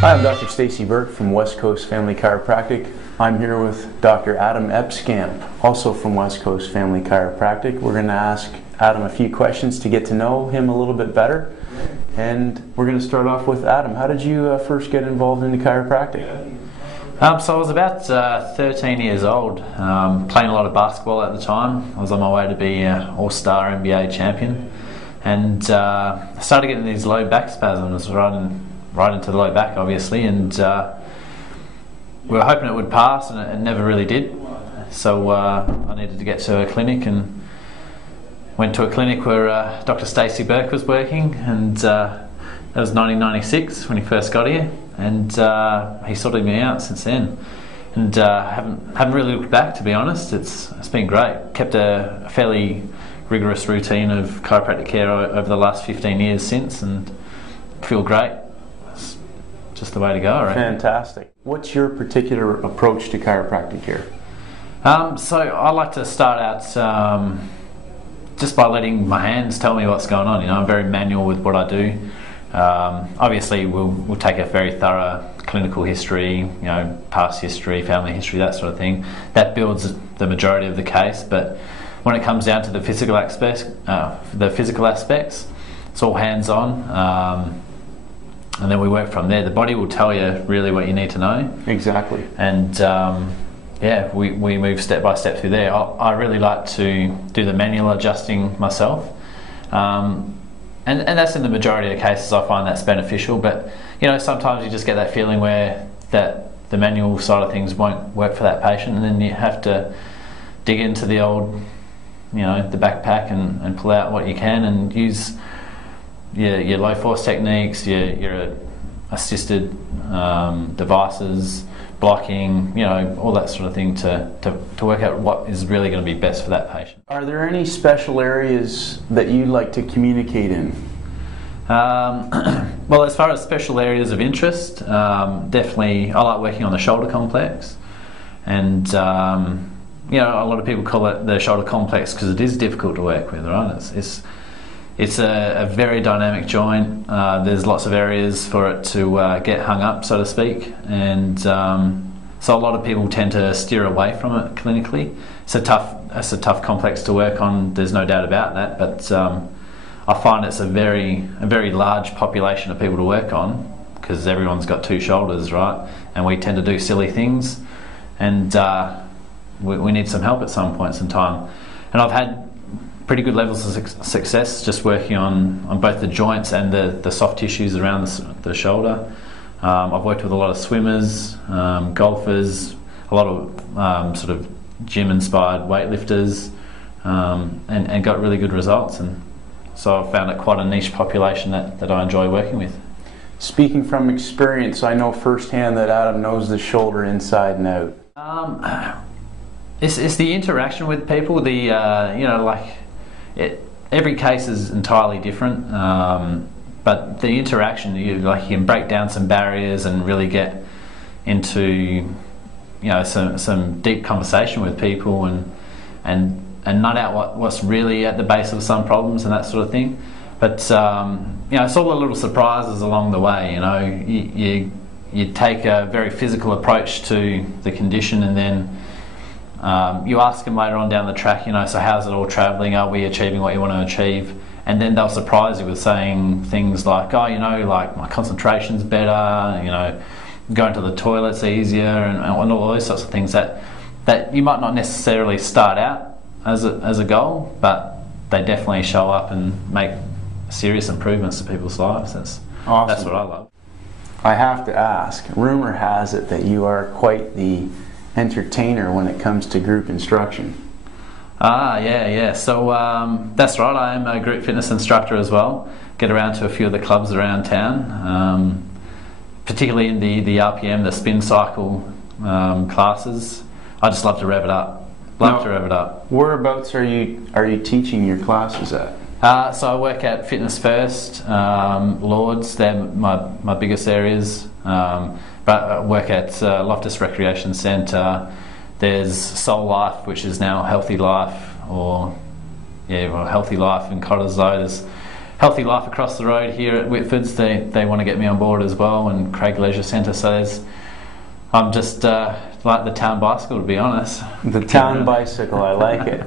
Hi, I'm Dr. Stacey Burke from West Coast Family Chiropractic. I'm here with Dr. Epskamp, also from West Coast Family Chiropractic. We're going to ask Adam a few questions to get to know him a little bit better. And we're going to start off with Adam. How did you first get involved in the chiropractic? So I was about 13 years old, playing a lot of basketball at the time. I was on my way to be an all-star NBA champion. And I started getting these low back spasms right into the low back, obviously, and we were hoping it would pass, and it never really did. So I needed to get to a clinic, and went to a clinic where Dr Stacey Burke was working, and that was 1996 when he first got here, and he sorted me out since then. And haven't really looked back, to be honest. It's been great. Kept a fairly rigorous routine of chiropractic care over the last 15 years since, and feel great. Just the way to go, right? Fantastic. What's your particular approach to chiropractic care? So I like to start out just by letting my hands tell me what's going on. You know, I'm very manual with what I do. Obviously, we'll take a very thorough clinical history, you know, past history, family history, that sort of thing. That builds the majority of the case. But when it comes down to the physical aspects, it's all hands-on. And then we work from there. The body will tell you really what you need to know. Exactly. And yeah, we move step by step through there. I really like to do the manual adjusting myself. And that's in the majority of cases. I find that's beneficial. But you know, sometimes you just get that feeling where the manual side of things won't work for that patient, and then you have to dig into the old, you know, the backpack and pull out what you can and use your low force techniques, your assisted devices, blocking, you know, all that sort of thing to work out what is really going to be best for that patient. Are there any special areas that you like to communicate in? Well, as far as special areas of interest, definitely I like working on the shoulder complex, and you know, a lot of people call it the shoulder complex because it is difficult to work with, right? It's a very dynamic joint. There's lots of areas for it to get hung up, so to speak, and so a lot of people tend to steer away from it clinically. It's a tough complex to work on. There's no doubt about that. But I find it's a very large population of people to work on because everyone's got two shoulders, right? And we tend to do silly things, and we need some help at some points in time. And I've had pretty good levels of success just working on both the joints and the soft tissues around the shoulder. I've worked with a lot of swimmers, golfers, a lot of sort of gym-inspired weightlifters, and got really good results. And so I've found it quite a niche population that I enjoy working with. Speaking from experience, I know firsthand that Adam knows the shoulder inside and out. It's the interaction with people. You know, like. Every case is entirely different, but the interaction, you can break down some barriers and really get into, you know, some deep conversation with people and nut out what's really at the base of some problems and that sort of thing. But you know, it's all the little surprises along the way. You know, you take a very physical approach to the condition, and then you ask them later on down the track, you know, so how's it all travelling? Are we achieving what you want to achieve? And then they'll surprise you with saying things like, oh, you know, like my concentration's better, you know, going to the toilet's easier, and all those sorts of things that you might not necessarily start out as a goal, but they definitely show up and make serious improvements to people's lives. That's awesome. That's what I love. I have to ask, rumor has it that you are quite the entertainer when it comes to group instruction. Yeah. So that's right, I am a group fitness instructor as well. Get around to a few of the clubs around town, particularly in the RPM, the spin cycle classes. I just love to rev it up. To rev it up. Whereabouts are you teaching your classes at? So I work at Fitness First, Lords, they're my biggest areas. But I work at Loftus Recreation Centre. There's Soul Life, which is now Healthy Life, or Healthy Life in Cottesloe. There's Healthy Life across the road here at Whitford's, they want to get me on board as well, and Craig Leisure Centre. So I'm just like the town bicycle, to be honest. The town bicycle, I like it.